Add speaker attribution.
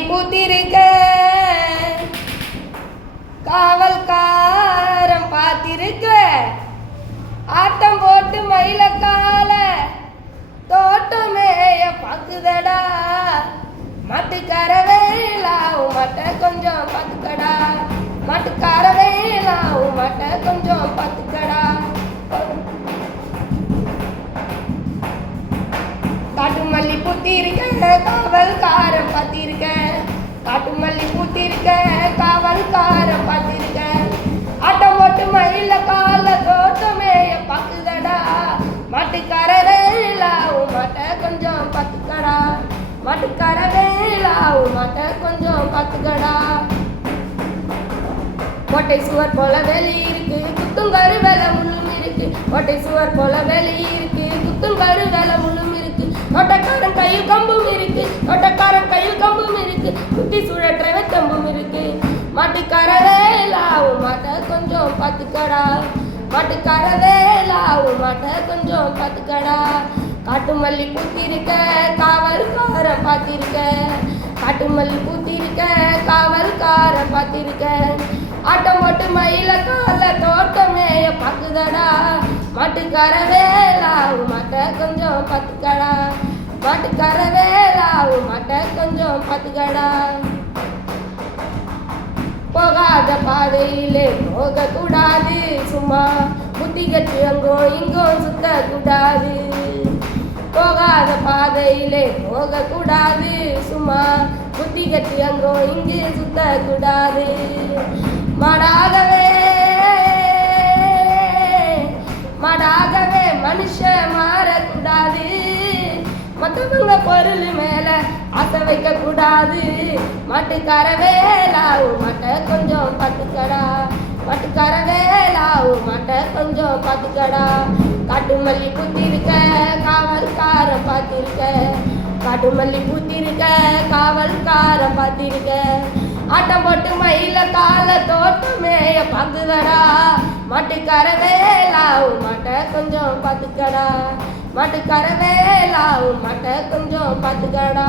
Speaker 1: மல்லி பூத்திருக்க காவல்காரன் பார்த்திருக்க. ஆட்டம் போட்டு மயில கால தோட்டமேய பாக்குதடா மாட்டுக்கார வேலாவும் மட்ட கொஞ்சம் பார்த்துக்கடா. மாட்டுக்கார வேலாவும் மட்ட கொஞ்சம் பார்த்துக்கடா. காட்டு மல்லி பூத்திருக்க காவல்காரம் பார்த்திருக்க. காட்டு மல்லி பூத்திருக்க காவல்கார பார்த்திருக்க. ஆட்டம் போட்டு மயில கால தோட்டமே பாக்குதடா மாட்டுக்கார வேலாவும் மாட்ட கொஞ்சம் பார்த்துக்கடா. மாட்டுக்கார வேலாவும் மாட்ட கொஞ்சம் பார்த்துக்கடா. கோட்டை சுவர் போல வெளி இருக்கு குத்தும் வேலை முள்ளும் இருக்கு. கோட்டை சுவர் போல வெளி இருக்கு குத்தும் வேலை முள்ளும் இருக்கு. கோட்டை சுட்டி குட்டி சுழற்ற வெத்தம்பும் இருக்கு. மாட்டுக்கார வேலாவும் மாட்ட கொஞ்சம் பார்த்துக்கடா. மாட்டுக்கார வேலாவும் மாட்ட கொஞ்சம் பார்த்துக்கடா. காட்டு மல்லி பூத்திருக்க காவல்கார பார்த்திருக்க. காட்டு மல்லி பூத்திருக்க காவல்கார பார்த்திருக்க. ஆட்டம் போட்டு மயில கால தோட்டமேய பார்க்குதடா. மாட்டுக்கார வேலாவும் மாட்ட கொஞ்சம் பார்த்துக்கடா. மாட்டுக்கார வேலாவும் மாட்ட கொஞ்சம் பார்த்துக்கடா. போகாத பாதையிலே போக கூடாது சும்மா புத்தி கட்டி அங்கோ இங்கோ சுத்த கூடாது போகாத பாதையிலே போக கூடாது சும்மா புத்தி கட்டி அங்கோ இங்கே சுத்த கூடாது மாடாகவே மாடாகவே மனுஷன் மாறக்கூடாது. மற்றவங்க பொருள் மேல அசை வைக்க கூடாது மாட்டுக்கார வேலாவும் கொஞ்சம் பார்த்துக்கடா காட்டு மல்லி குத்திருக்க காவல்கார பார்த்திருக்க. காட்டு மல்லி பூத்திருக்க காவல்காரன் பார்த்திருக்க. ஆட்டம் போட்டு மயில கால தோட்டமேய பார்த்துதடா மாட்டுக்கார வேலாவும் மாட்டை கொஞ்சம் பார்த்துக்கடா. மாட்டுக்கார வேலாவும் மாட்டை கொஞ்சம் பார்த்துக்கடா.